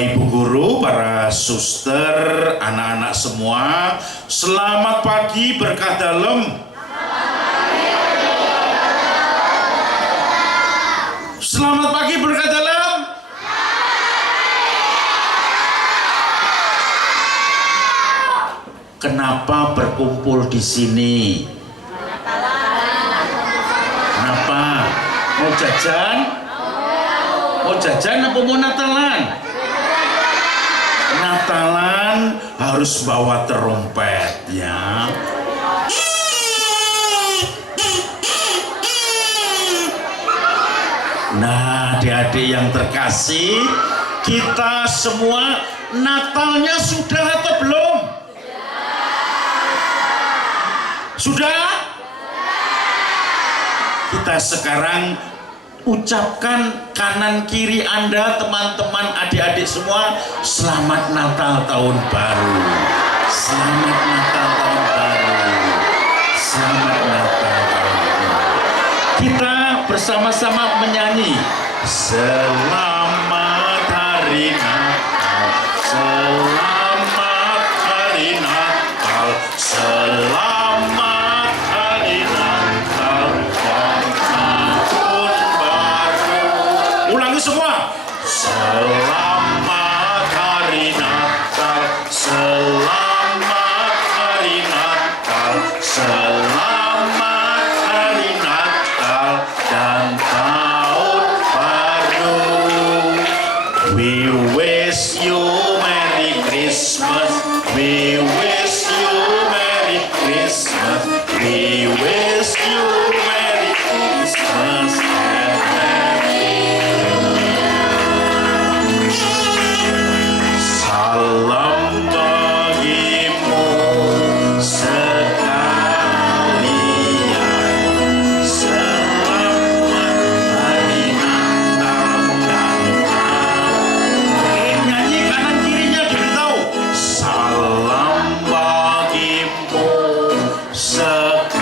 Bapak Ibu guru, para suster, anak-anak semua, selamat pagi berkah dalam. Selamat pagi berkah dalam. Kenapa berkumpul di sini? Kenapa? Mau jajan? Mau jajan apa mau Natalan? Natalan harus bawa terompet ya. Nah, adik-adik yang terkasih, kita semua Natalnya sudah atau belum? Sudah? Kita sekarang ucapkan kanan kiri Anda, teman-teman, adik-adik semua, selamat Natal tahun baru. Selamat Natal tahun baru. Selamat Natal tahun baru. Kita bersama-sama menyanyi Selamat Hari Natal, Selamat Hari Natal, Selamat Hari Natal dan Tahun Baru. Ulangi semua. Selamat Hari Natal, Selamat Hari Natal, Selamat Hari Natal dan Tahun Baru. We wish you Merry Christmas. We wish you Merry Christmas. We wish you Merry Christmas and Happy New Year. Salam bagimu sekalian. Selamat Hari Natal dan Tahun. Nyanyi kanan kirinya diberitahu. Salam bagimu sekalian.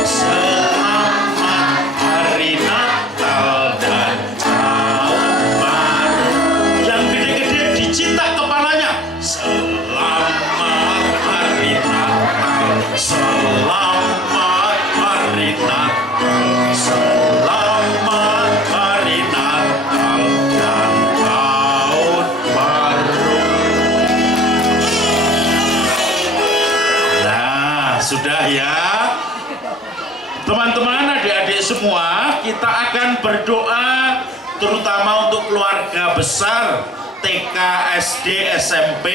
Selamat Hari Natal dan Tahun Baru. Yang gede-gede dicinta kepalanya. Selamat Hari Natal. Selamat Hari Natal. Selamat Hari Natal dan Tahun Baru. Nah, sudah ya. Teman-teman, adik-adik semua, kita akan berdoa terutama untuk keluarga besar TK, SD, SMP,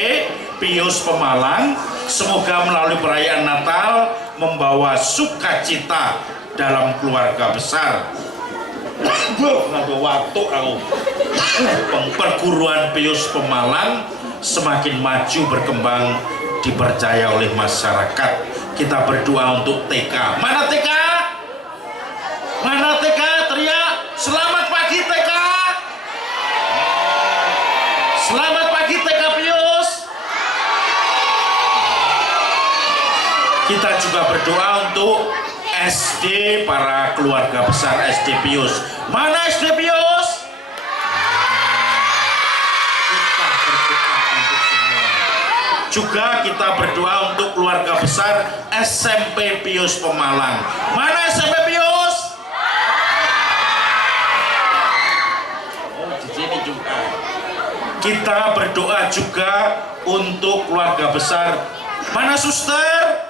Pius Pemalang. Semoga melalui perayaan Natal membawa sukacita dalam keluarga besar. Nggak waktu aku. Perguruan Pius Pemalang semakin maju berkembang dipercaya oleh masyarakat. Kita berdoa untuk TK. Mana TK? Mana TK? Teriak. Selamat pagi TK. Selamat pagi TK Pius. Kita juga berdoa untuk SD, para keluarga besar SD Pius. Mana SD Pius? Kita berdoa untuk semua. Juga kita berdoa untuk keluarga besar SMP Pius Pemalang. Mana SMP Pius? Oh, di sini juga. Kita berdoa juga untuk keluarga besar. Mana suster?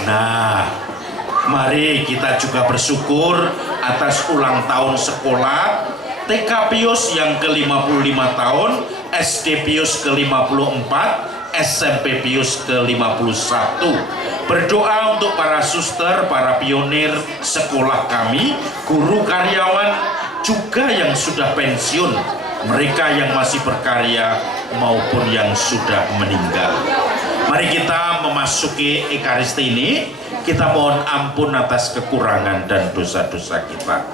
Nah, mari kita juga bersyukur atas ulang tahun sekolah TK Pius yang ke-55 tahun, SD Pius ke-54, SMP Pius ke-51. Berdoa untuk para suster, para pionir sekolah kami, guru karyawan, juga yang sudah pensiun, mereka yang masih berkarya maupun yang sudah meninggal. Mari kita memasuki Ekaristi ini. Kita mohon ampun atas kekurangan dan dosa-dosa kita.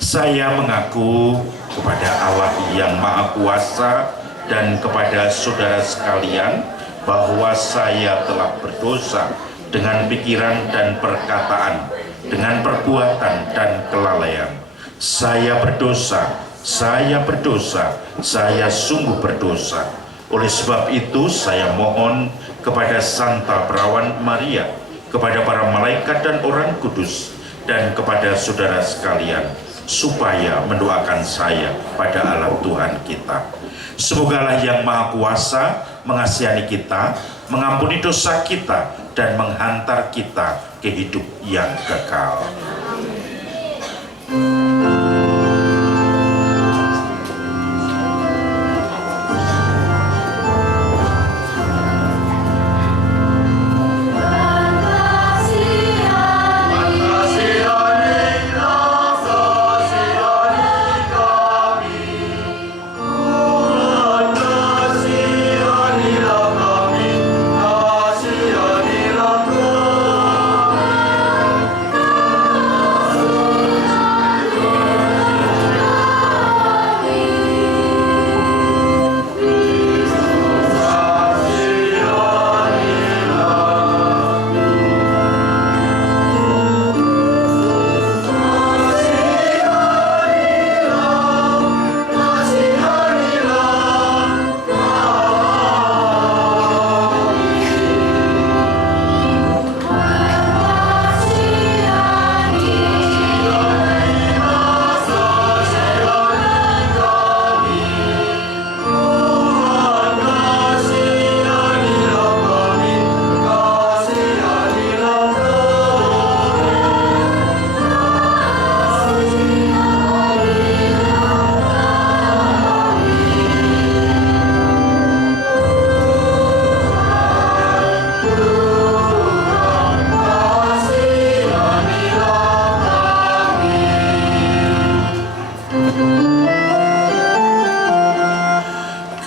Saya mengaku kepada Allah yang Maha Kuasa dan kepada saudara sekalian bahwa saya telah berdosa dengan pikiran dan perkataan, dengan perbuatan dan kelalaian. Saya berdosa, saya berdosa, saya sungguh berdosa. Oleh sebab itu saya mohon kepada Santa Perawan Maria, kepada para malaikat dan orang kudus, dan kepada saudara sekalian, supaya mendoakan saya pada Allah Tuhan kita. Semogalah Yang Maha Kuasa mengasihani kita, mengampuni dosa kita, dan menghantar kita ke hidup yang kekal.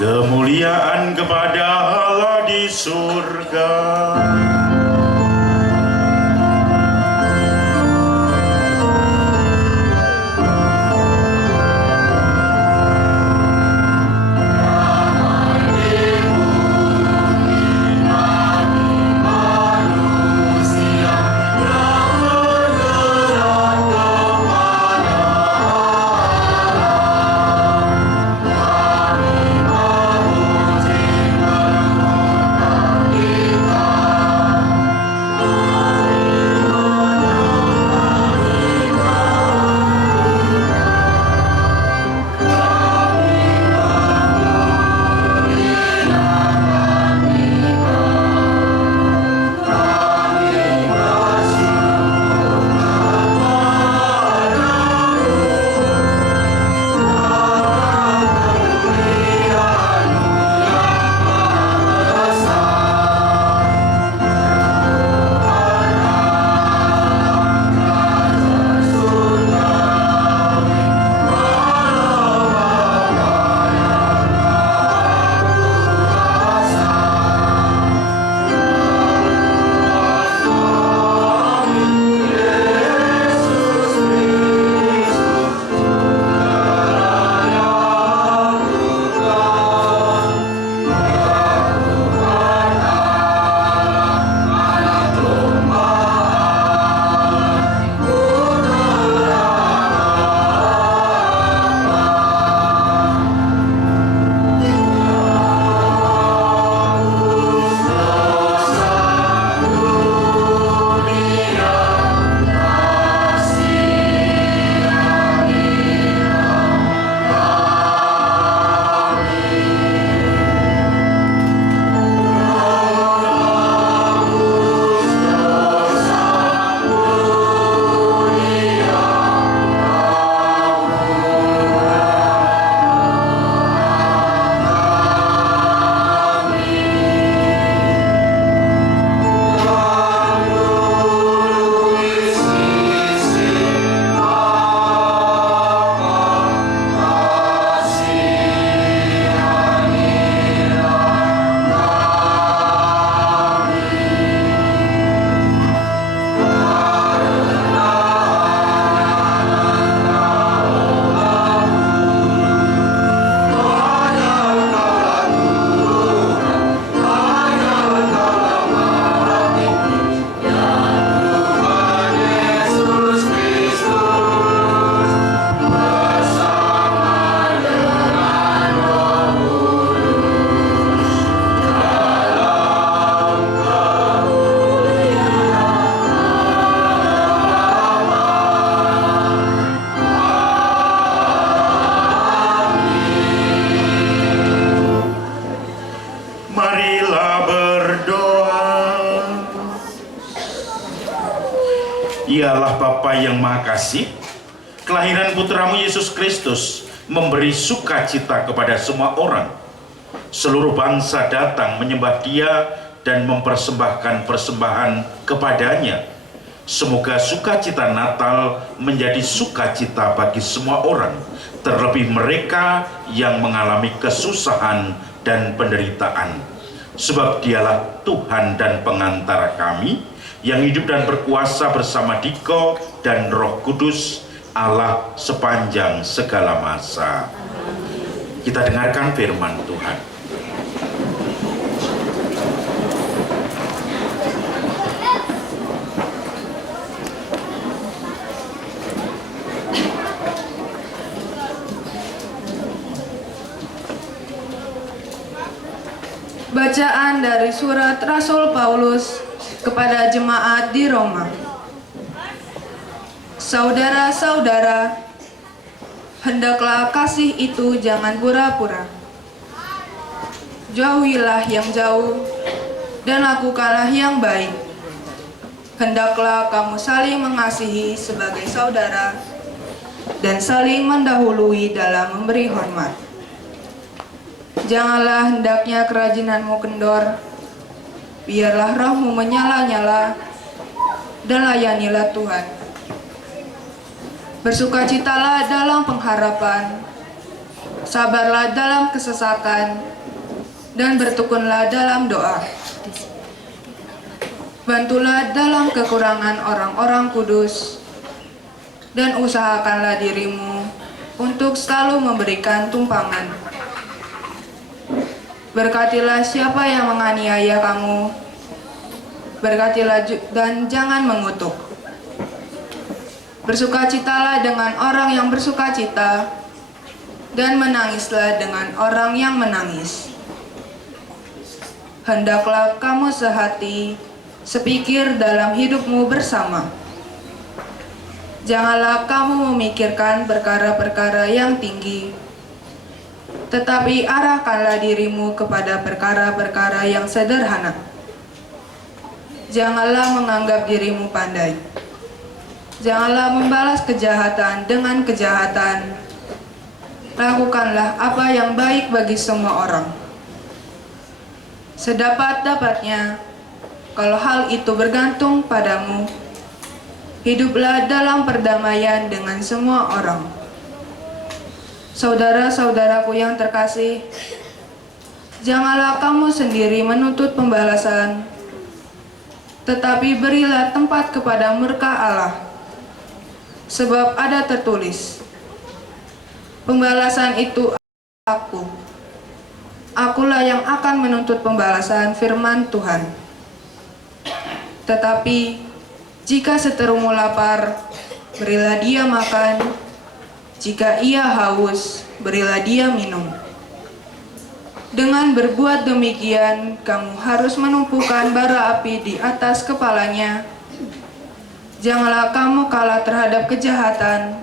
Kemuliaan kepada Allah di surga. Ialah Bapa yang Maha Kasih, kelahiran putramu Yesus Kristus memberi sukacita kepada semua orang. Seluruh bangsa datang menyembah Dia dan mempersembahkan persembahan kepadanya. Semoga sukacita Natal menjadi sukacita bagi semua orang, terlebih mereka yang mengalami kesusahan dan penderitaan. Sebab Dialah Tuhan dan pengantara kami, yang hidup dan berkuasa bersama Diko dan Roh Kudus, Allah sepanjang segala masa. Kita dengarkan firman Tuhan. Bacaan dari surat Rasul Paulus kepada jemaat di Roma. Saudara-saudara, hendaklah kasih itu jangan pura-pura. Jauhilah yang jauh dan lakukanlah yang baik. Hendaklah kamu saling mengasihi sebagai saudara dan saling mendahului dalam memberi hormat. Janganlah hendaknya kerajinanmu kendor, biarlah rohmu menyala-nyala, dan layanilah Tuhan. Bersukacitalah dalam pengharapan, sabarlah dalam kesesakan, dan bertekunlah dalam doa. Bantulah dalam kekurangan orang-orang kudus, dan usahakanlah dirimu untuk selalu memberikan tumpangan. Berkatilah siapa yang menganiaya kamu, berkatilah dan jangan mengutuk. Bersukacitalah dengan orang yang bersukacita, dan menangislah dengan orang yang menangis. Hendaklah kamu sehati, sepikir dalam hidupmu bersama. Janganlah kamu memikirkan perkara-perkara yang tinggi, tetapi arahkanlah dirimu kepada perkara-perkara yang sederhana. Janganlah menganggap dirimu pandai. Janganlah membalas kejahatan dengan kejahatan. Lakukanlah apa yang baik bagi semua orang. Sedapat-dapatnya, kalau hal itu bergantung padamu, hiduplah dalam perdamaian dengan semua orang. Saudara-saudaraku yang terkasih, janganlah kamu sendiri menuntut pembalasan, tetapi berilah tempat kepada murka Allah. Sebab ada tertulis, pembalasan itu aku. Akulah yang akan menuntut pembalasan, firman Tuhan. Tetapi jika seterumu lapar, berilah dia makan. Jika ia haus, berilah dia minum. Dengan berbuat demikian, kamu harus menumpukan bara api di atas kepalanya. Janganlah kamu kalah terhadap kejahatan,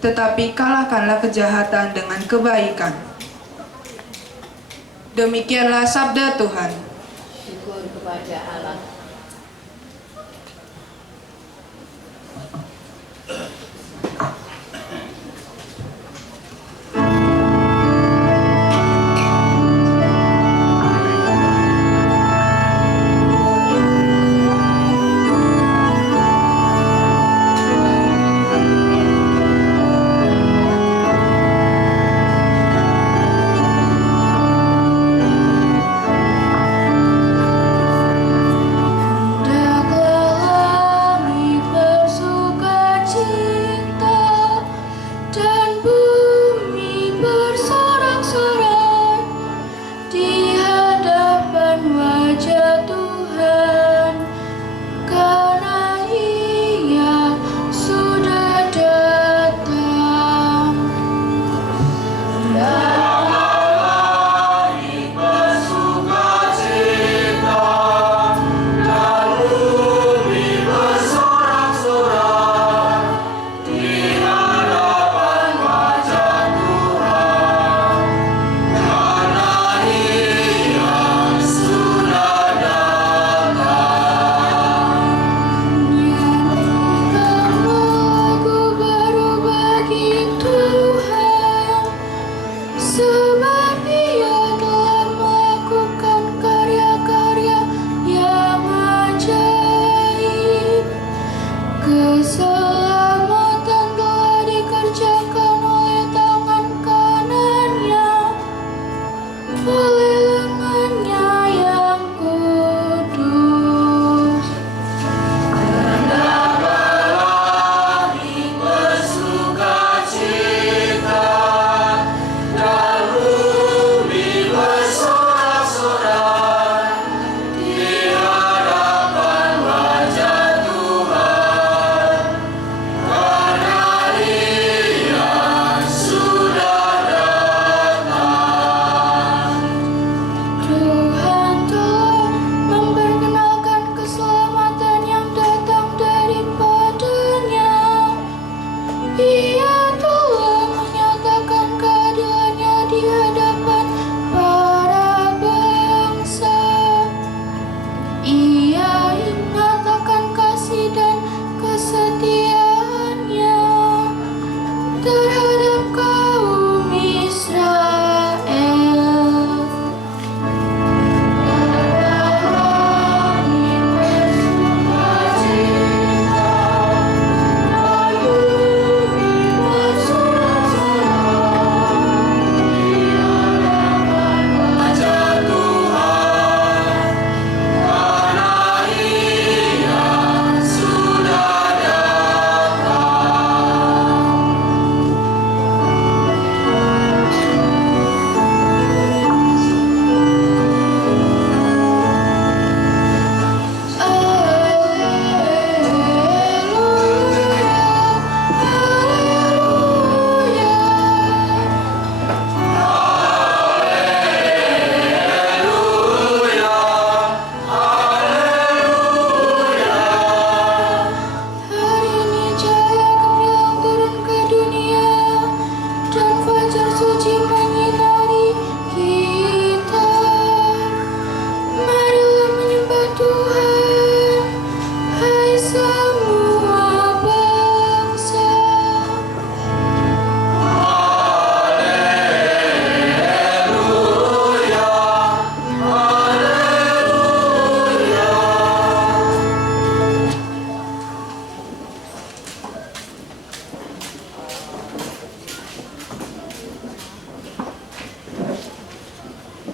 tetapi kalahkanlah kejahatan dengan kebaikan. Demikianlah sabda Tuhan. Syukur kepada Allah.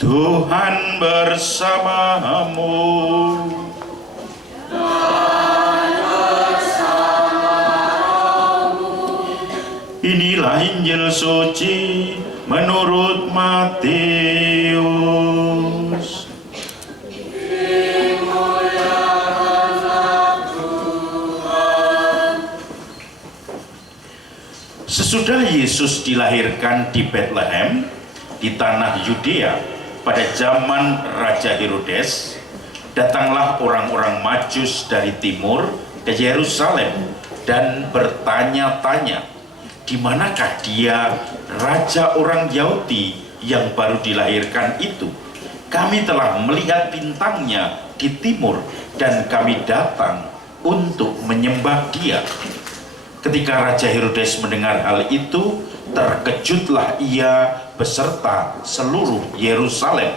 Tuhan bersamamu. Inilah Injil suci menurut Matius. Sesudah Yesus dilahirkan di Bethlehem di tanah Yudea pada zaman Raja Herodes, datanglah orang-orang Majus dari timur ke Yerusalem dan bertanya-tanya, di manakah dia raja orang Yahudi yang baru dilahirkan itu? Kami telah melihat bintangnya di timur dan kami datang untuk menyembah dia. Ketika Raja Herodes mendengar hal itu, terkejutlah ia beserta seluruh Yerusalem.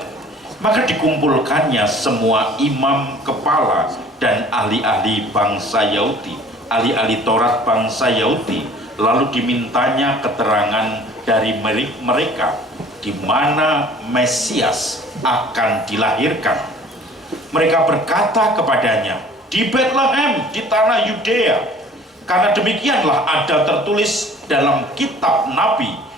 Maka dikumpulkannya semua imam kepala dan ahli-ahli bangsa Yahudi, ahli-ahli Taurat bangsa Yahudi, lalu dimintanya keterangan dari mereka di mana Mesias akan dilahirkan. Mereka berkata kepadanya, di Bethlehem di tanah Yudea, karena demikianlah ada tertulis dalam kitab Nabi,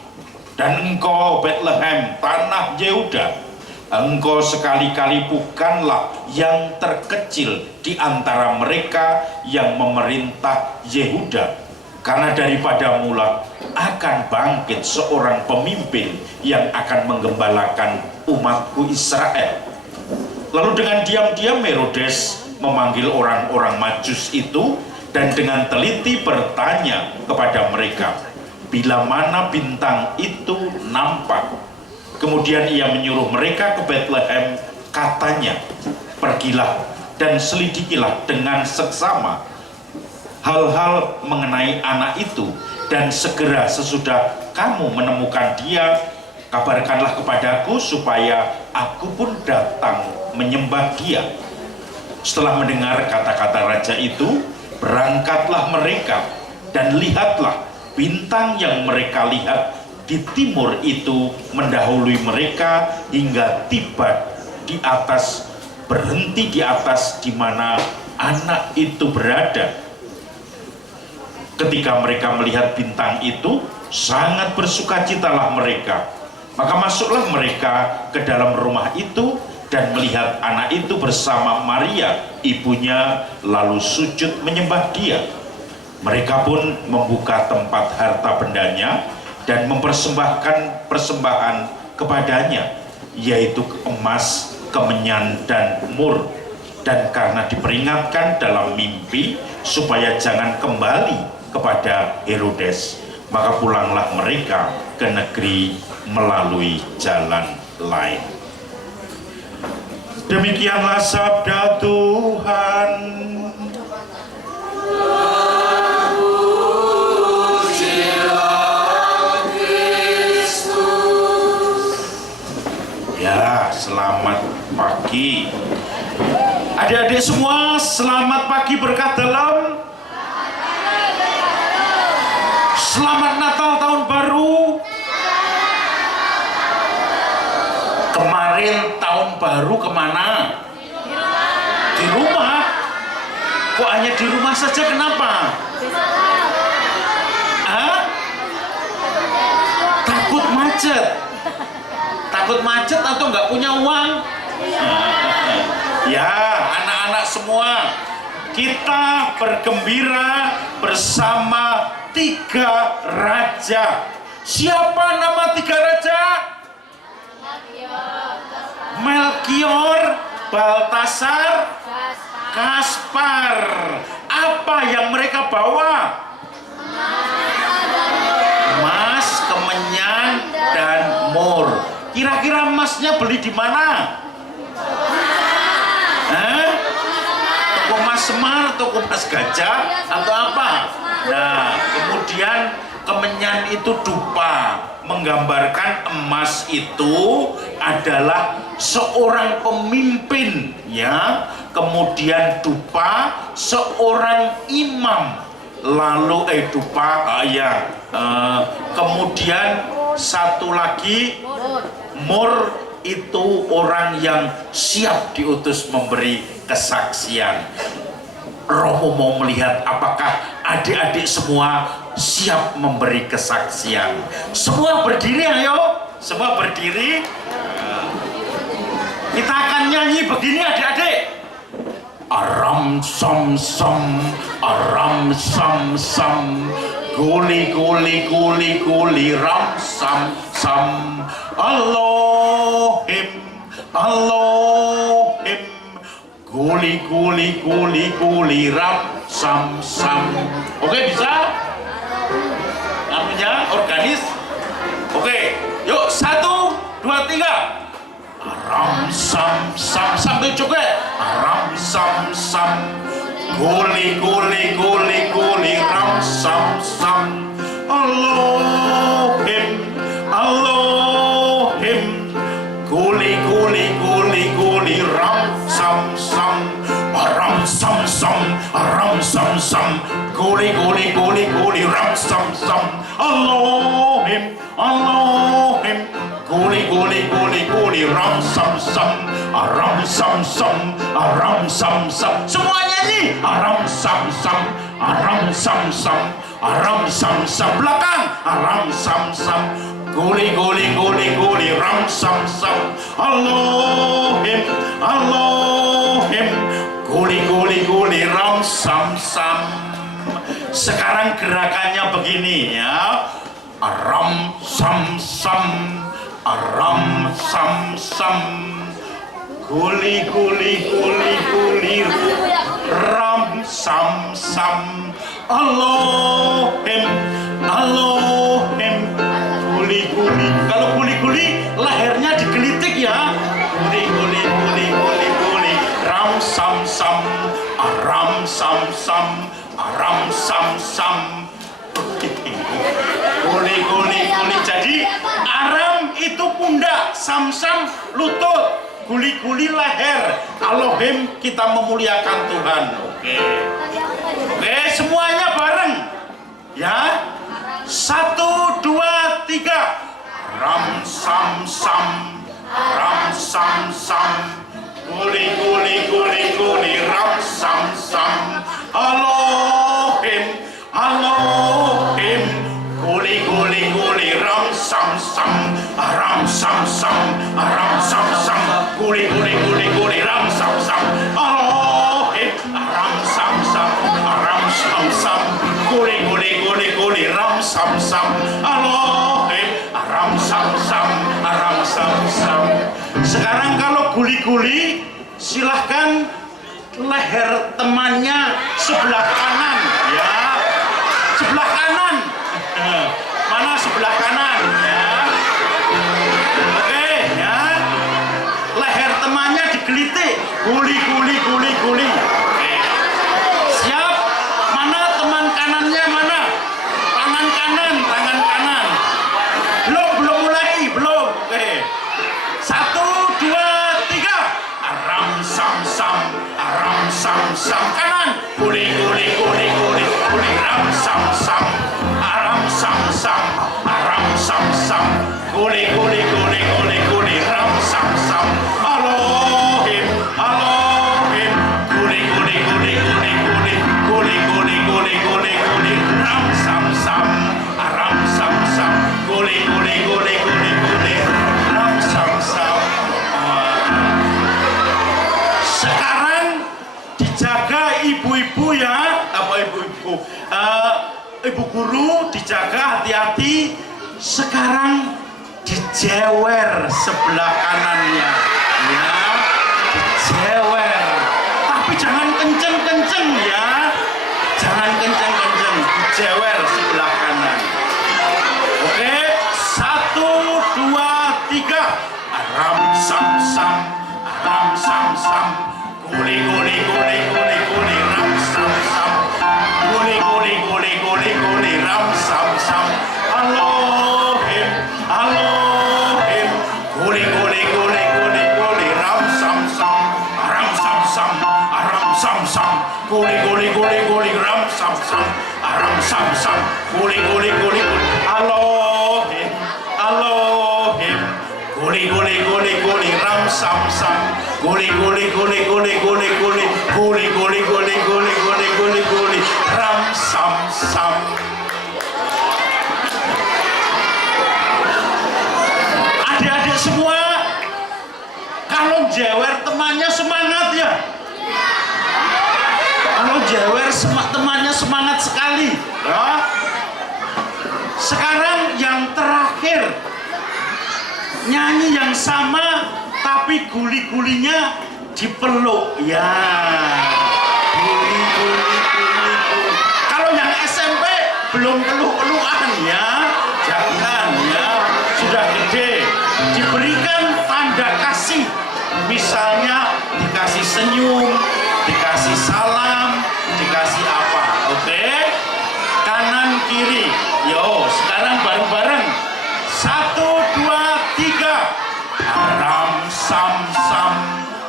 dan engkau Bethlehem tanah Yehuda, engkau sekali-kali bukanlah yang terkecil di antara mereka yang memerintah Yehuda, karena daripada mula akan bangkit seorang pemimpin yang akan menggembalakan umatku Israel. Lalu dengan diam-diam Herodes memanggil orang-orang Majus itu dan dengan teliti bertanya kepada mereka bila mana bintang itu nampak. Kemudian ia menyuruh mereka ke Bethlehem, katanya, pergilah dan selidikilah dengan seksama hal-hal mengenai anak itu, dan segera sesudah kamu menemukan dia, kabarkanlah kepadaku supaya aku pun datang menyembah dia. Setelah mendengar kata-kata raja itu, berangkatlah mereka, dan lihatlah bintang yang mereka lihat di timur itu mendahului mereka hingga tiba di atas, berhenti di atas di mana anak itu berada. Ketika mereka melihat bintang itu, sangat bersukacitalah mereka. Maka masuklah mereka ke dalam rumah itu dan melihat anak itu bersama Maria, ibunya, lalu sujud menyembah dia. Mereka pun membuka tempat harta bendanya dan mempersembahkan persembahan kepadanya, yaitu emas, kemenyan, dan mur. Dan karena diperingatkan dalam mimpi supaya jangan kembali kepada Herodes, maka pulanglah mereka ke negeri melalui jalan lain. Demikianlah sabda Tuhan. Ya, selamat pagi. Adik-adik semua, selamat pagi berkat dalam. Selamat Natal tahun baru. Kemarin tahun baru kemana? Di rumah. Kok hanya di rumah saja, kenapa? Hah? Takut macet? Takut macet atau nggak punya uang? Ya, anak-anak semua, kita bergembira bersama 3 raja. Siapa nama 3 raja? Melkior, Baltasar, Kaspar. Apa yang mereka bawa? Emas, kemenyan, dan mur. Kira-kira emasnya beli di mana? Toko Mas Semar, toko Mas Gajah, atau apa? Nah, kemudian kemenyan itu dupa, menggambarkan emas itu adalah seorang pemimpin, ya. Kemudian dupa seorang imam. Lalu kemudian satu lagi mur itu orang yang siap diutus memberi kesaksian. Romo mau melihat apakah adik-adik semua siap memberi kesaksian. Semua berdiri, ayo. Semua berdiri. Kita akan nyanyi begini, adik-adik. Aram sam sam, aram sam sam, guli guli guli guli ram sam sam, Elohim Elohim, guli guli guli guli ram sam sam. Oke, bisa? Artinya organis. Oke, yuk 1, 2, 3. Aram sam sam sambil juga. Aram sam sam, guli guli guli guli ram sam sam, Elohim Elohim, guli guli guli guli ram sam sam, aram sam sam, aram sam sam, guli guli guli guli ram sam sam, Elohim Elohim, guli guli guli guli ram sam sam, aram sam sam, aram sam sam. Semua nyanyi. Aram sam sam, aram sam sam, aram sam sam. Belakang. Aram sam sam, guli guli guli guli ram sam sam, Elohim Elohim, guli guli guli ram sam sam. Sekarang gerakannya begini ya. Aram sam sam, aram sam sam, guli guli guli guli ram sam sam, Elohim Elohim, guli guli. Kalau guli guli lehernya digelitik ya. Guli guli guli guli guli ram sam sam, aram sam sam, aram sam sam. Guli guli guli. Jadi aram itu pundak, sam-sam lutut, guli-guli leher, Elohim kita memuliakan Tuhan. Oke. Oke, semuanya bareng. Ya. 1, 2, 3. Ram sam sam, ram sam sam, guli guli guli guli ram sam sam, Elohim Elohim, guli guli guli ram sam sam, aram sam sam, aram sam sam, guli guli guli guli ram sam sam, Elohim aram sam sam, aram sam sam, guli guli guli guli ram sam sam, Elohim aram sam sam, aram sam sam. Sekarang kalau guli-guli silahkan leher temannya sebelah kanan ya. Sebelah kanan. Mana sebelah kanan ya? Oke ya. Leher temannya digelitik. Guli guli guli guli. Oke. Siap? Mana teman kanannya mana? Tangan kanan, tangan kanan. Belum mulai, belum. Oke. 1, 2, 3. Aram sam sam, aram sam sam kanan. Guli guli guli guli guli ram sam sam, aram sam sam, aram sam sam, guli guli guli guli guli ram sam sam, Elohim Elohim, guli guli guli guli guli guli guli guli guli guli ram sam sam, aram sam sam, guli guli guli guli guli ram sam sam. Sekarang dijaga ibu-ibu ya, apa ibu-ibu? Ibu guru dijaga hati-hati. Sekarang dijewer sebelah kanannya, ya, dijewer. Tapi jangan kenceng-kenceng ya, jangan kenceng-kenceng, dijewer sebelah kanan. Oke, 1, 2, 3. Aram sam sam, aram sam sam, guli guli guli guli guli ram sam sam, guli guli guli guli guli ram sam sam, Elohim Elohim, guli guli guli guli guli ram sam sam, aram sam sam, aram sam sam, guli guli guli guli ram sam sam, aram sam sam, guli guli guli guli, Elohim Elohim, guli guli guli guli Guli guli guli guli guli guli guli guli guli guli guli guli guli ram sam sam. Adik-adik semua, kalau jewer temannya semangat ya. Kalau jewer temannya semangat sekali ya. Sekarang yang terakhir, nyanyi yang sama tapi guli-gulinya dipeluk ya. Guli guli guli guli. Kalau yang SMP belum peluk-pelukan ya, jangan ya, sudah gede diberikan tanda kasih, misalnya dikasih senyum, dikasih salam, dikasih apa, oke? Kanan kiri, yo sekarang bareng-bareng, 1, 2, 3. Aram sam sam,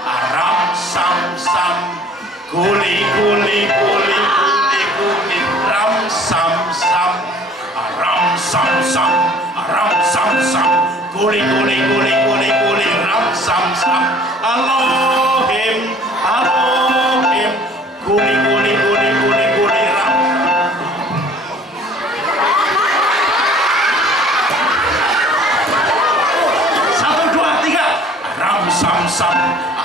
aram sam sam, guli guli guli guli guli, ram sam sam, aram sam sam, aram sam sam, guli guli guli guli guli, ram sam sam, Elohim, Elohim, guli guli guli guli guli, ram. Sam sam,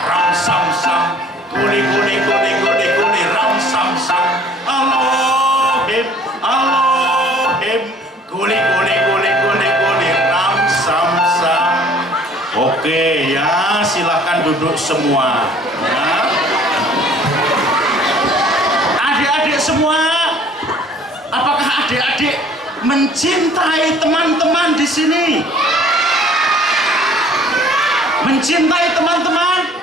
ram sam sam, guli guli guli guli guli, ram sam sam, Elohim, Elohim, guli guli guli guli guli, ram sam sam. Oke ya, silahkan duduk semua. Ya. Adik-adik semua, apakah adik-adik mencintai teman-teman di sini? Mencintai teman-teman.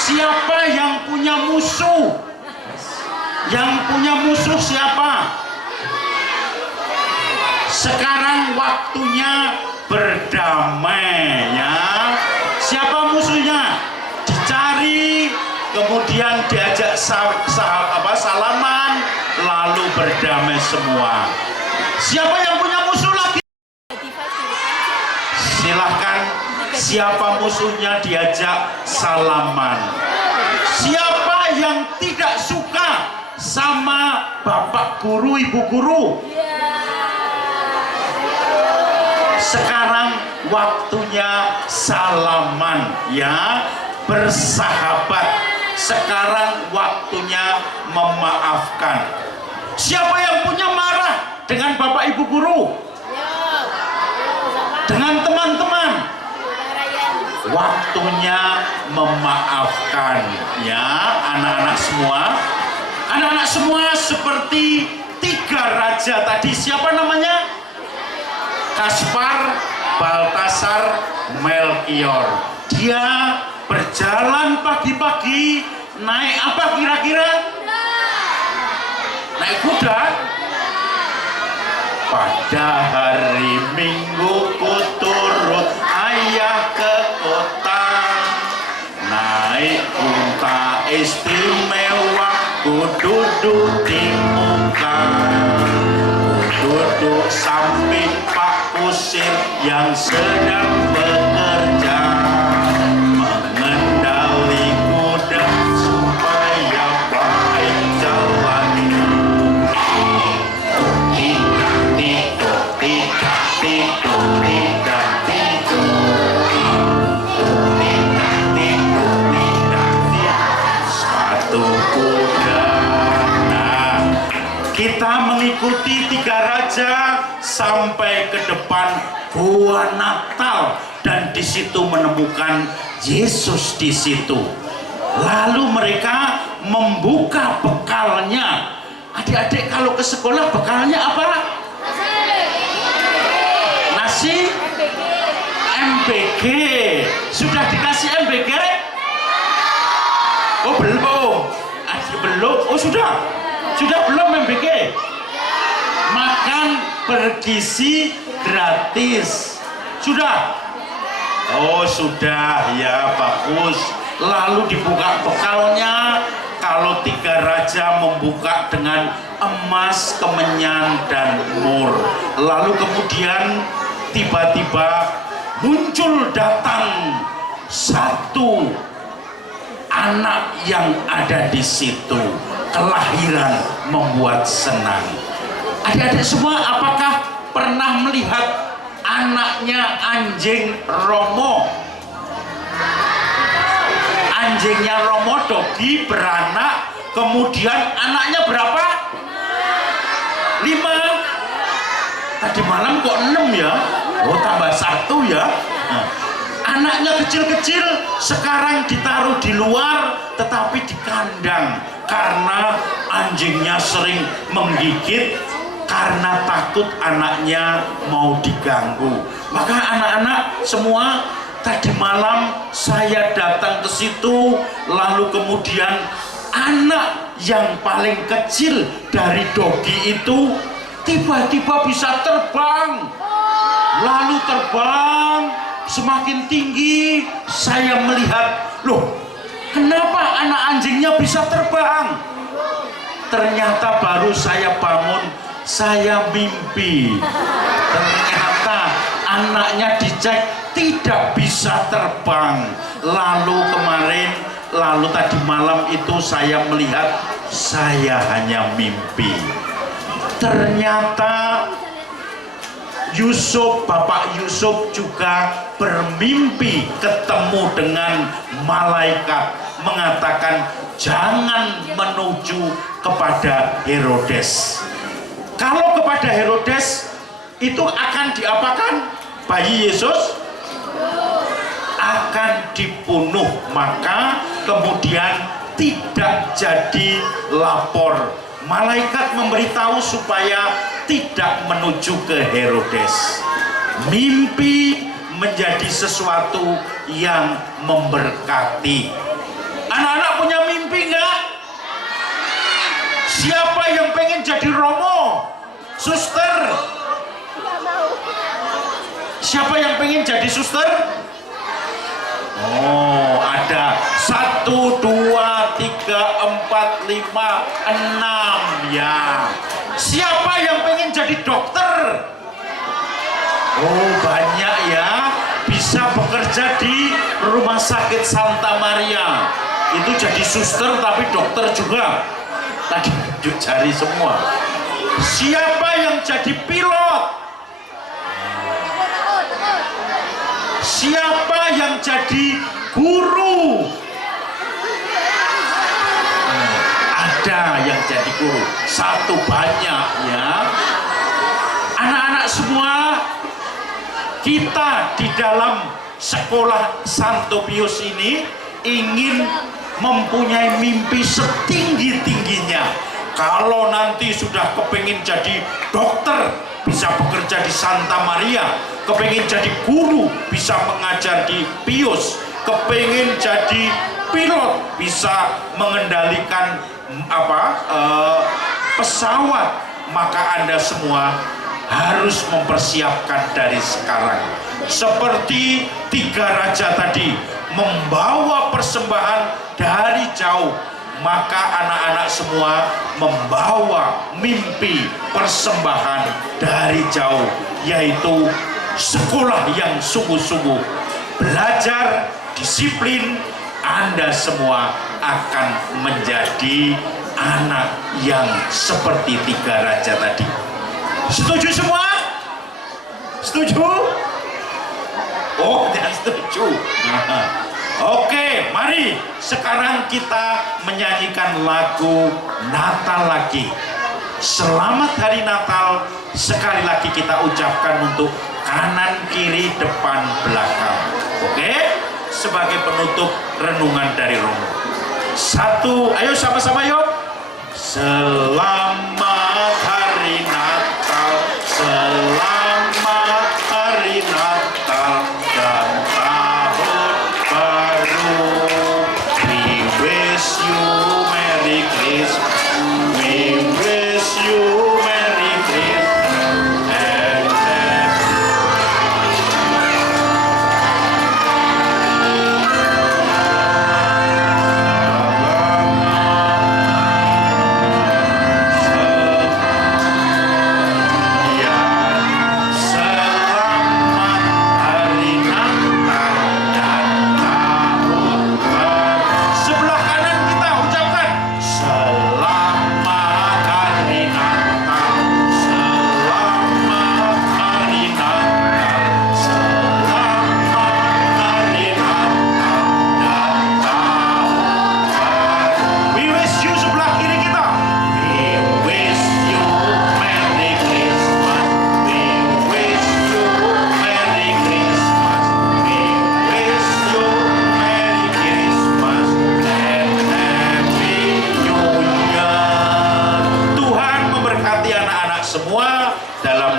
Siapa yang punya musuh? Yang punya musuh siapa? Sekarang waktunya berdamai ya. Siapa musuhnya? Dicari, kemudian diajak salaman, lalu berdamai semua. Siapa yang punya musuh lagi? Silahkan. Siapa musuhnya diajak salaman. Siapa yang tidak suka sama bapak guru, ibu guru? Sekarang waktunya salaman ya, bersahabat. Sekarang waktunya memaafkan. Siapa yang punya marah dengan bapak ibu guru? Dengan teman-teman? Waktunya memaafkan ya, anak-anak semua. Anak-anak semua seperti 3 raja tadi. Siapa namanya? Kaspar, Baltasar, Melkior. Dia berjalan pagi-pagi, naik apa kira-kira? Naik kuda. Pada hari Minggu ku turut ayah ke kota, naik unta istimewa, ku duduk di muka, ku duduk samping Pak Kusir yang sedang bekerja, mengendali kuda supaya baik jalannya. Kita mengikuti 3 raja sampai ke depan Gua Natal dan di situ menemukan Yesus di situ. Lalu mereka membuka bekalnya. Adik-adik kalau ke sekolah bekalnya apa? Nasi? MBG. Sudah dikasih MBG? Oh belum. Belum. Oh sudah. Sudah belum MBG? Makan bergizi gratis. Sudah? Oh sudah ya, bagus. Lalu dibuka bekalnya. Kalau 3 raja membuka dengan emas, kemenyan, dan mur. Lalu kemudian tiba-tiba muncul datang satu anak yang ada di situ kelahiran membuat senang. Adik-adik semua, apakah pernah melihat anaknya anjing Romo? Anjingnya Romo Dogi beranak, kemudian anaknya berapa? 5. Tadi malam kok 6 ya? Oh, tambah 1 ya. Nah, anaknya kecil-kecil sekarang ditaruh di luar tetapi di kandang karena anjingnya sering menggigit, karena takut anaknya mau diganggu. Maka anak-anak semua, tadi malam saya datang ke situ, lalu kemudian anak yang paling kecil dari Dogi itu tiba-tiba bisa terbang. Lalu terbang semakin tinggi, saya melihat, loh, kenapa anak anjingnya bisa terbang? Ternyata baru saya bangun, saya mimpi. Ternyata anaknya dicek tidak bisa terbang. Lalu tadi malam itu saya melihat saya hanya mimpi. Ternyata Bapak Yusuf juga bermimpi ketemu dengan malaikat mengatakan jangan menuju kepada Herodes. Kalau kepada Herodes itu akan diapakan? Bayi Yesus akan dibunuh, maka kemudian tidak jadi lapor. Malaikat memberitahu supaya tidak menuju ke Herodes. Mimpi menjadi sesuatu yang memberkati. Anak-anak punya mimpi enggak? Siapa yang pengen jadi Romo? Suster? Siapa yang pengen jadi suster? Oh, ada 1, 2, 3, 4, 5, 6 ya. Siapa yang pengen jadi dokter? Oh, banyak ya. Bisa bekerja di Rumah Sakit Santa Maria. Itu jadi suster tapi dokter juga. Tadi cari semua. Siapa yang jadi pilot? Siapa yang jadi guru? Ada yang jadi guru. 1 banyak ya. Anak-anak semua, kita di dalam sekolah Santo Pius ini ingin mempunyai mimpi setinggi-tingginya. Kalau nanti sudah kepingin jadi dokter, bisa bekerja di Santa Maria, kepingin jadi guru, bisa mengajar di Pius, kepingin jadi pilot, bisa mengendalikan pesawat, maka Anda semua harus mempersiapkan dari sekarang. Seperti 3 raja tadi membawa persembahan dari jauh, maka anak-anak semua membawa mimpi persembahan dari jauh, yaitu sekolah yang sungguh-sungguh, belajar disiplin. Anda semua akan menjadi anak yang seperti 3 raja tadi. Setuju semua? Setuju? Oh, tidak setuju. Oke, mari sekarang kita menyanyikan lagu Natal lagi. Selamat Hari Natal. Sekali lagi kita ucapkan untuk kanan, kiri, depan, belakang. Oke? Sebagai penutup renungan dari Romo. 1, ayo sama-sama yuk. Selamat Hari Natal, selamat Hari Natal dan tahun baru. We wish you Merry Christmas. We wish you Merry Christmas and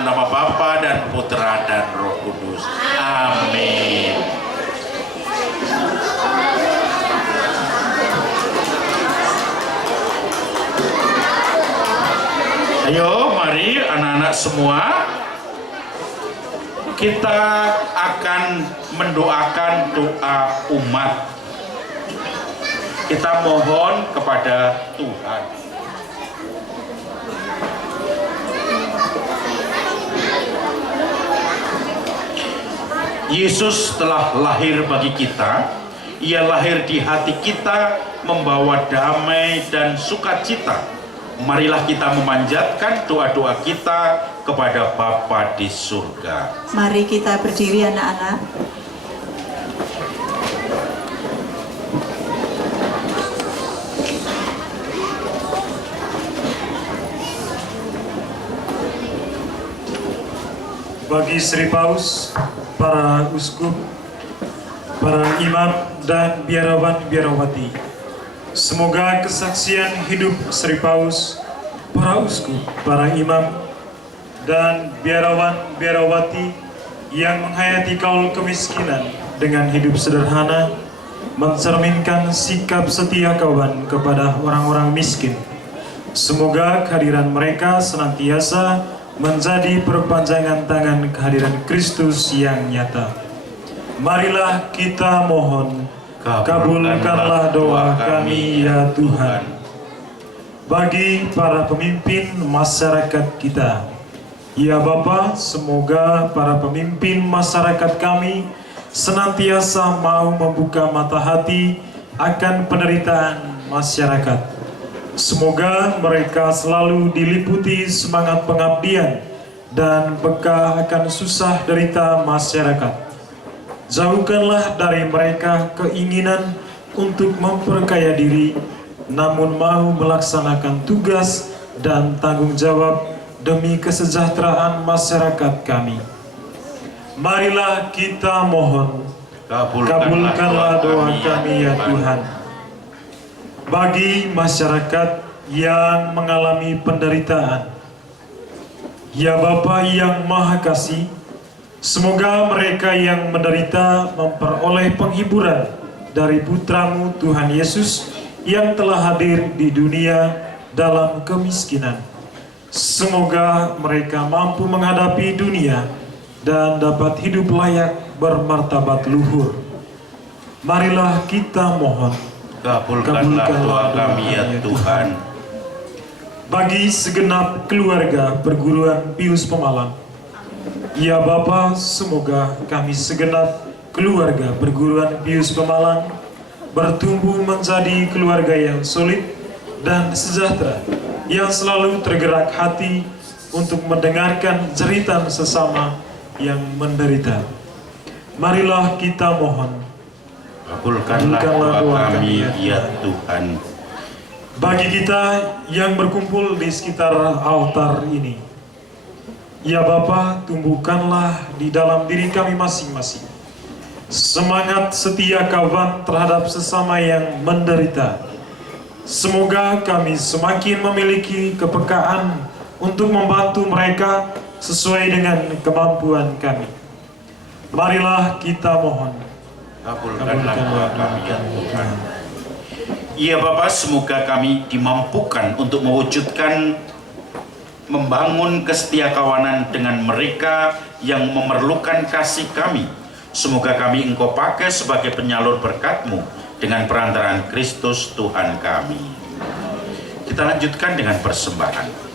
dalam nama Bapa dan Putra dan Roh Kudus. Amin. Ayo, mari anak-anak semua, kita akan mendoakan doa umat. Kita mohon kepada Tuhan. Yesus telah lahir bagi kita. Ia lahir di hati kita, membawa damai dan sukacita. Marilah kita memanjatkan doa-doa kita kepada Bapa di surga. Mari kita berdiri anak-anak. Bagi Sri Paus, para uskup, para imam dan biarawan-biarawati, semoga kesaksian hidup Sri Paus, para uskup, para imam dan biarawan-biarawati yang menghayati kaul kemiskinan dengan hidup sederhana, mencerminkan sikap setia kawan kepada orang-orang miskin. Semoga kehadiran mereka senantiasa menjadi perpanjangan tangan kehadiran Kristus yang nyata. Marilah kita mohon, kabulkanlah doa kami ya Tuhan. Bagi para pemimpin masyarakat kita, ya Bapa, semoga para pemimpin masyarakat kami senantiasa mau membuka mata hati akan penderitaan masyarakat. Semoga mereka selalu diliputi semangat pengabdian dan peka akan susah derita masyarakat. Jauhkanlah dari mereka keinginan untuk memperkaya diri, namun mau melaksanakan tugas dan tanggung jawab demi kesejahteraan masyarakat kami. Marilah kita mohon, kabulkanlah doa kami ya Tuhan. Bagi masyarakat yang mengalami penderitaan, ya Bapa yang Maha Kasih, semoga mereka yang menderita memperoleh penghiburan dari Putramu Tuhan Yesus yang telah hadir di dunia dalam kemiskinan. Semoga mereka mampu menghadapi dunia dan dapat hidup layak bermartabat luhur. Marilah kita mohon, Kabulkanlah doa kami ya Tuhan. Bagi segenap keluarga perguruan Pius Pemalang, ya Bapa, semoga kami segenap keluarga perguruan Pius Pemalang bertumbuh menjadi keluarga yang solid dan sejahtera, yang selalu tergerak hati untuk mendengarkan jeritan sesama yang menderita. Marilah kita mohon, Kabulkanlah doa kami ya Tuhan. bagi kita yang berkumpul di sekitar altar ini, ya Bapa, tumbuhkanlah di dalam diri kami masing-masing semangat setia kawan terhadap sesama yang menderita. Semoga kami semakin memiliki kepekaan untuk membantu mereka sesuai dengan kemampuan kami. Marilah kita mohon, Kabulkanlah doa kami ya Tuhan. Ya Bapa, semoga kami dimampukan untuk mewujudkan membangun kesetiakawanan dengan mereka yang memerlukan kasih kami. Semoga kami Engkau pakai sebagai penyalur berkat-Mu dengan perantaraan Kristus Tuhan kami. Kita lanjutkan dengan persembahan.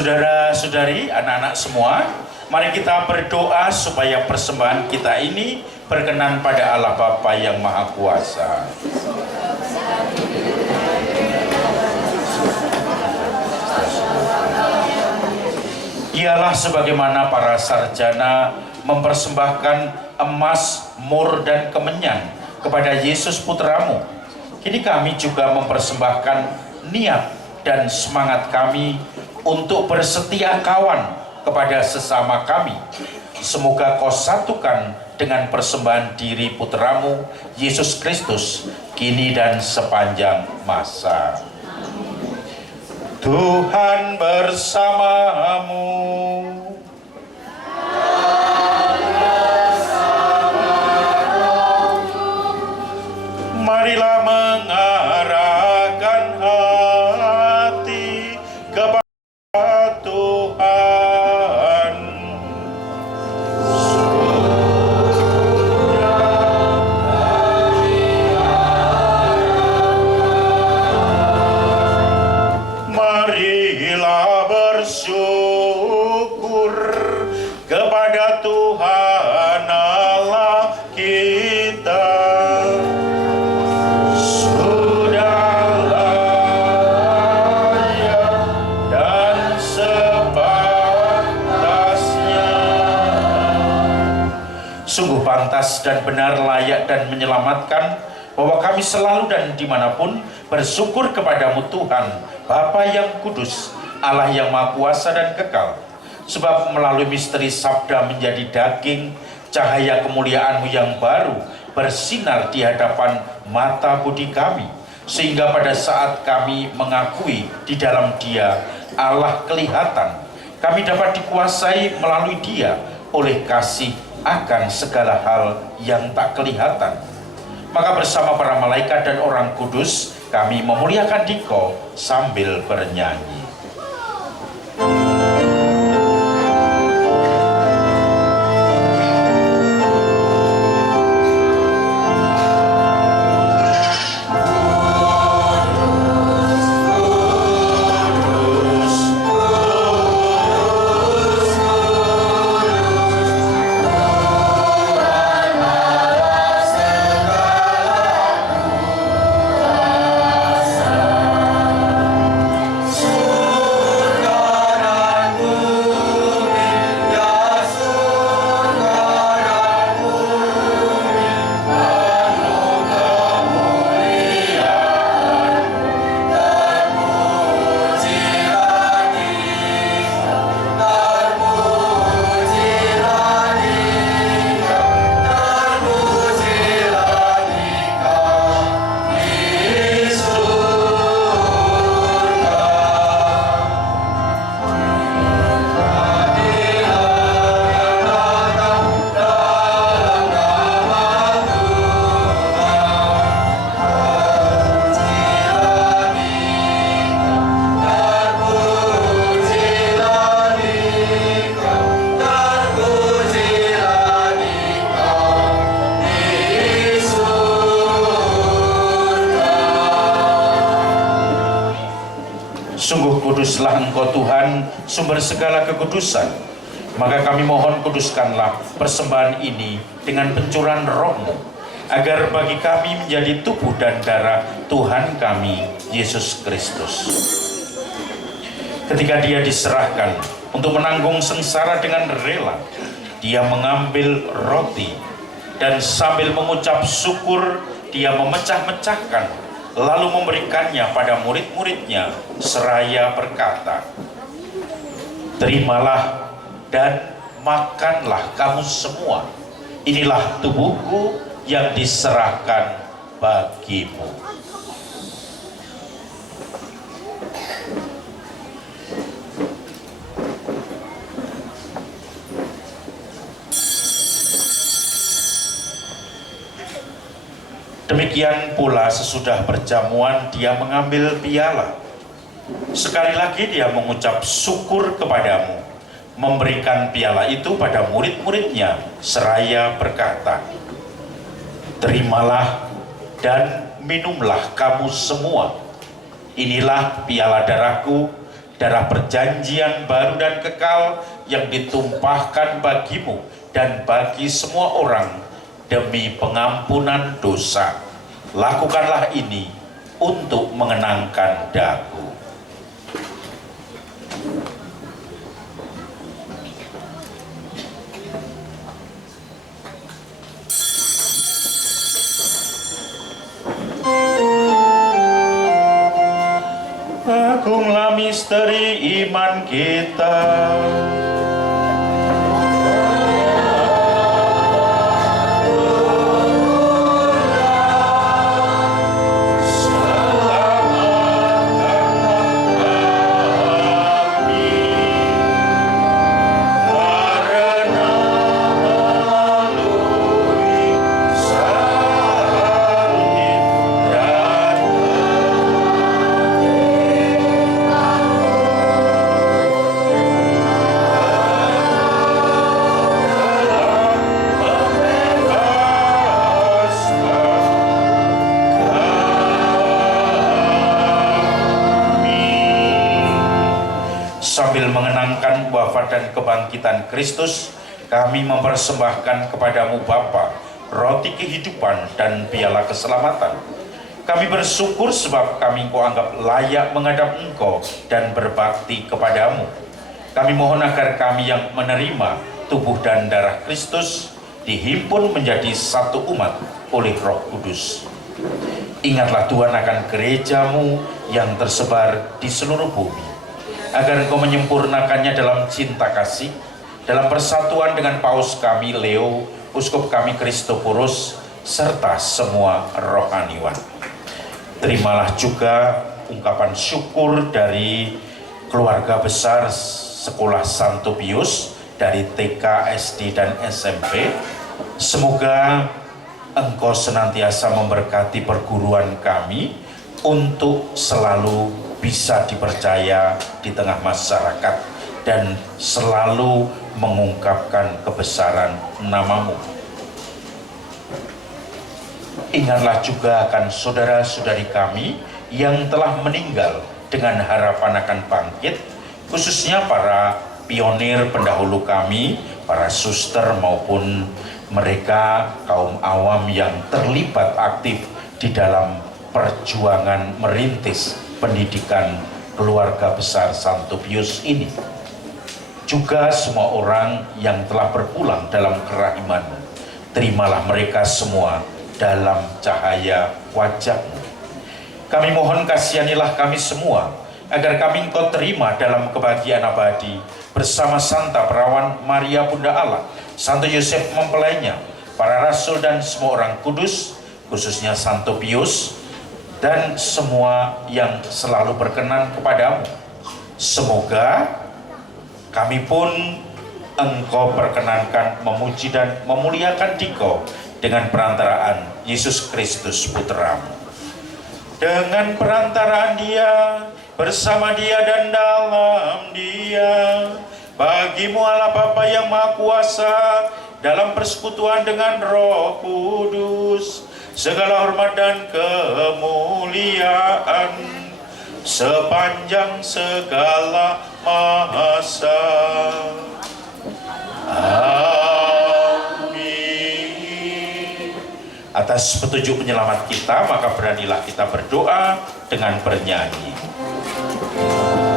Saudara-saudari, anak-anak semua, mari kita berdoa supaya persembahan kita ini berkenan pada Allah Bapa yang Maha Kuasa. Ialah sebagaimana para sarjana mempersembahkan emas, mur, dan kemenyan kepada Yesus Putramu. Kini kami juga mempersembahkan niat dan semangat kami untuk bersetia kawan kepada sesama kami. Semoga Kau satukan dengan persembahan diri Putramu, Yesus Kristus, kini dan sepanjang masa. Tuhan bersamamu. Marilah mengarahkan hati kepada Tuhan. Marilah bersyukur kepada Tuhan Allah kita. Sungguh pantas dan benar, layak dan menyelamatkan bahwa kami selalu dan dimanapun bersyukur kepadamu Tuhan, Bapa yang kudus, Allah yang Maha Kuasa dan kekal. Sebab melalui misteri sabda menjadi daging, cahaya kemuliaan-Mu yang baru bersinar di hadapan mata budi kami. Sehingga pada saat kami mengakui di dalam Dia Allah kelihatan, kami dapat dikuasai melalui Dia oleh kasih akan segala hal yang tak kelihatan. Maka bersama para malaikat dan orang kudus kami memuliakan Dikau sambil bernyanyi. Sungguh kuduslah Engkau Tuhan, sumber segala kekudusan. Maka kami mohon kuduskanlah persembahan ini dengan pencurahan Roh-Mu, agar bagi kami menjadi tubuh dan darah Tuhan kami, Yesus Kristus. Ketika Dia diserahkan untuk menanggung sengsara dengan rela, Dia mengambil roti dan sambil mengucap syukur, Dia memecah-mecahkan lalu memberikannya pada murid-muridnya seraya berkata, "Terimalah dan makanlah kamu semua. Inilah tubuhku yang diserahkan bagimu." Demikian pula sesudah perjamuan Dia mengambil piala. Sekali lagi Dia mengucap syukur kepadamu, memberikan piala itu pada murid-muridnya seraya berkata, "Terimalah dan minumlah kamu semua. Inilah piala darahku, darah perjanjian baru dan kekal yang ditumpahkan bagimu dan bagi semua orang demi pengampunan dosa. Lakukanlah ini untuk mengenangkan daku. Agunglah misteri iman kita. Sambil mengenangkan wafat dan kebangkitan Kristus, kami mempersembahkan kepadamu Bapa, roti kehidupan dan piala keselamatan. Kami bersyukur sebab kami Engkau anggap layak menghadap Engkau dan berbakti kepadamu. Kami mohon agar kami yang menerima tubuh dan darah Kristus dihimpun menjadi satu umat oleh Roh Kudus. Ingatlah Tuhan akan gerejamu yang tersebar di seluruh bumi, agar Engkau menyempurnakannya dalam cinta kasih, dalam persatuan dengan Paus kami Leo, Uskup kami Kristoporus, serta semua rohaniwan. Terimalah juga ungkapan syukur dari keluarga besar Sekolah Santo Pius dari TK, SD, dan SMP. Semoga Engkau senantiasa memberkati perguruan kami untuk selalu bisa dipercaya di tengah masyarakat dan selalu mengungkapkan kebesaran namamu. Ingatlah juga akan saudara-saudari kami yang telah meninggal dengan harapan akan bangkit, khususnya para pionir pendahulu kami, para suster maupun mereka kaum awam yang terlibat aktif di dalam perjuangan merintis pendidikan keluarga besar Santo Pius ini. Juga semua orang yang telah berpulang dalam kerahiman-Mu, terimalah mereka semua dalam cahaya wajah-Mu. Kami mohon kasihanilah kami semua, agar kami Engkau terima dalam kebahagiaan abadi bersama Santa Perawan Maria Bunda Allah, Santo Yosef mempelainya, para rasul dan semua orang kudus, khususnya Santo Pius, dan semua yang selalu berkenan kepadamu. Semoga kami pun Engkau perkenankan memuji dan memuliakan Dikau dengan perantaraan Yesus Kristus Putra-Mu. Dengan perantaraan Dia, bersama Dia dan dalam Dia, bagimu Allah Bapa yang Maha Kuasa, dalam persekutuan dengan Roh Kudus, segala hormat dan kemuliaan sepanjang segala masa. Amin. Atas petunjuk penyelamat kita, maka beranilah kita berdoa dengan bernyanyi. Datanglah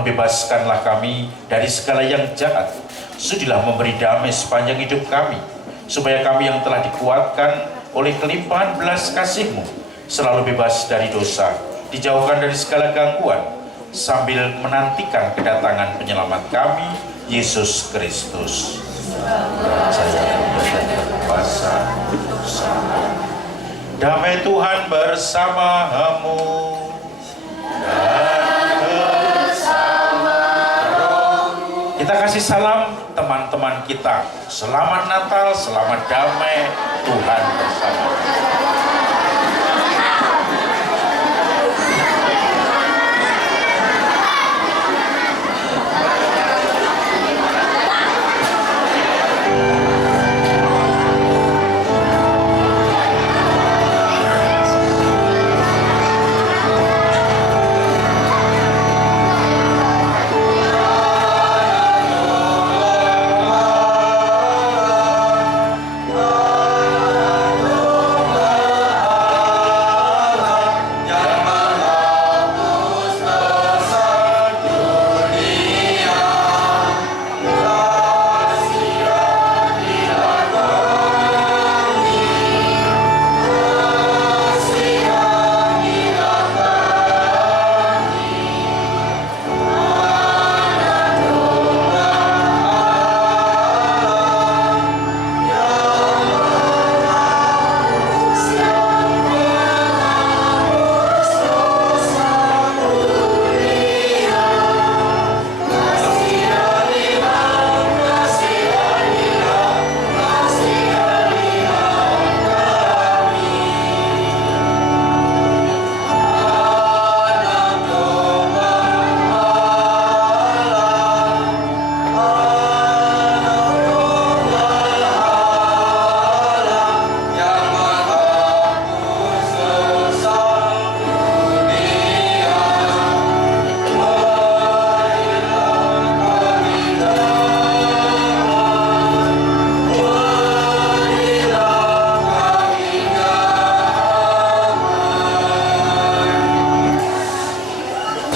namun bebaskanlah kami dari segala yang jahat. Sudilah memberi damai sepanjang hidup kami, supaya kami yang telah dikuatkan oleh kelimpahan belas kasih-Mu selalu bebas dari dosa, dijauhkan dari segala gangguan, sambil menantikan kedatangan penyelamat kami, Yesus Kristus. Percaya dan berkuasa. Damai Tuhan bersamamu. Kita kasih salam teman-teman kita. Selamat Natal, selamat damai, Tuhan bersama.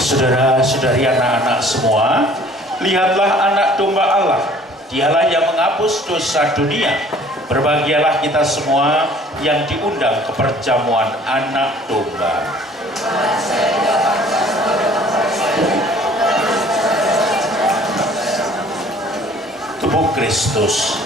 Saudara-saudari, anak-anak semua, lihatlah anak domba Allah. Dialah yang menghapus dosa dunia. Berbahagialah kita semua yang diundang ke perjamuan anak domba. Tubuh Kristus.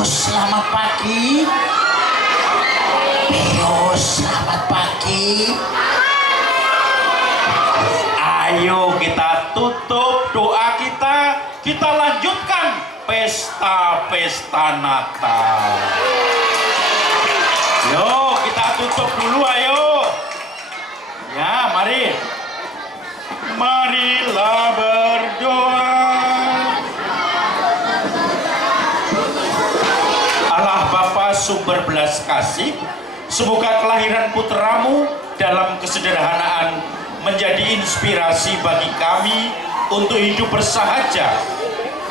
Selamat pagi. Pius, selamat pagi. Ayo kita tutup doa kita. Kita lanjutkan pesta-pesta Natal. Yo, kita tutup dulu ayo. Ya, mari. Marilah berdoa. Allah Bapa sumber belas kasih, semoga kelahiran putramu dalam kesederhanaan menjadi inspirasi bagi kami untuk hidup bersahaja,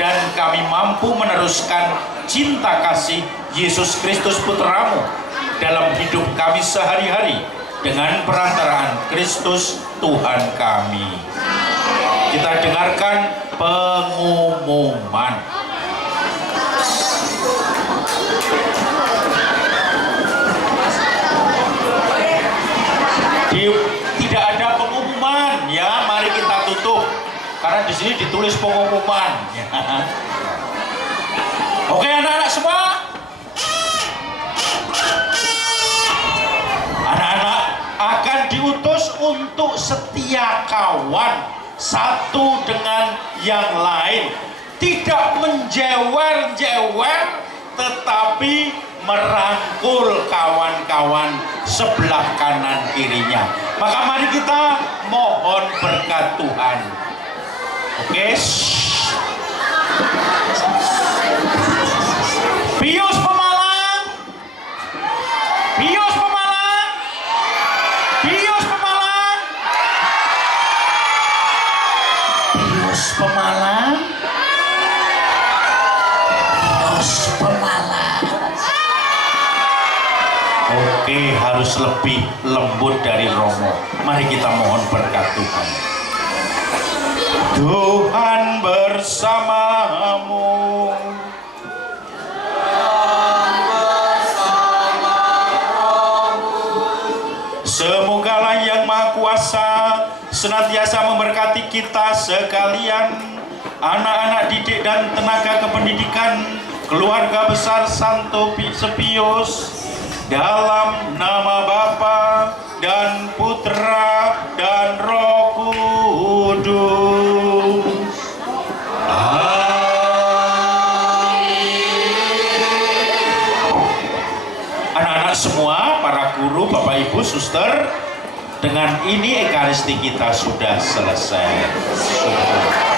dan kami mampu meneruskan cinta kasih Yesus Kristus putramu dalam hidup kami sehari-hari dengan perantaraan Kristus Tuhan kami. Kita dengarkan pengumuman. Tidak ada pengumuman ya, mari kita tutup karena di sini ditulis pengumuman ya. Oke anak-anak semua, anak-anak akan diutus untuk setia kawan satu dengan yang lain, tidak menjewer-jewer tetapi merangkul kawan-kawan sebelah kanan kirinya. Maka mari kita mohon berkat Tuhan. Oke. Pius Pemalang. Pius Pemalang. Pius Pemalang. Pius Pemalang. Pius Pemalang. Oke, harus lebih lembut dari Romo. Mari kita mohon berkat Tuhan. Tuhan bersamamu. Semogalah Yang Maha Kuasa senantiasa memberkati kita sekalian, anak-anak didik dan tenaga kependidikan keluarga besar Santo Pius, dalam nama Bapa dan Putra dan Roh Kudus. Bapak Ibu Suster, dengan ini Ekaristi kita sudah selesai. Syukur.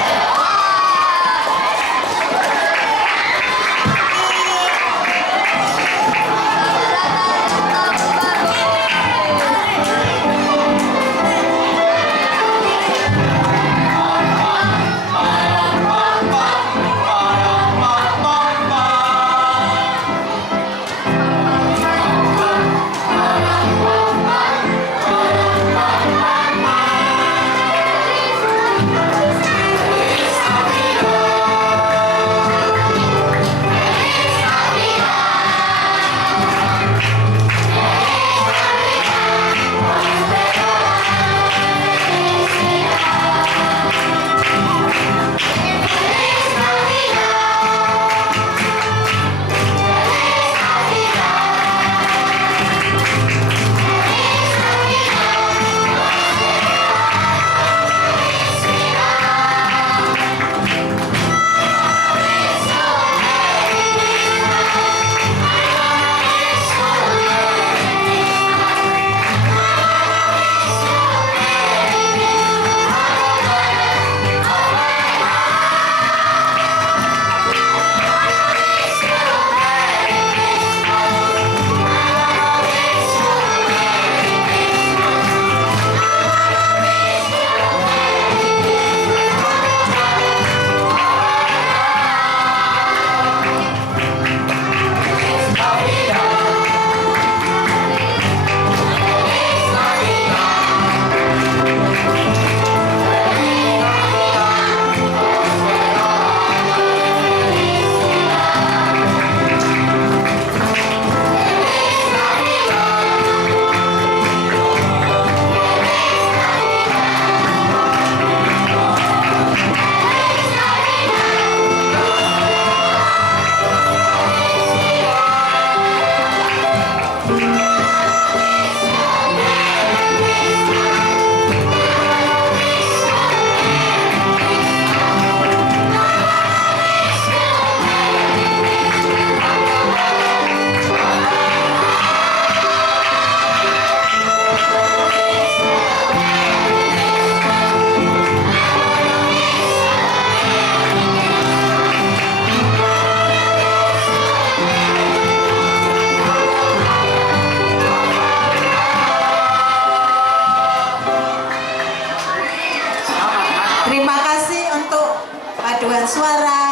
Terima kasih untuk paduan suara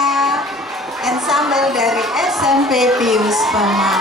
ensemble dari SMP Pius Pema.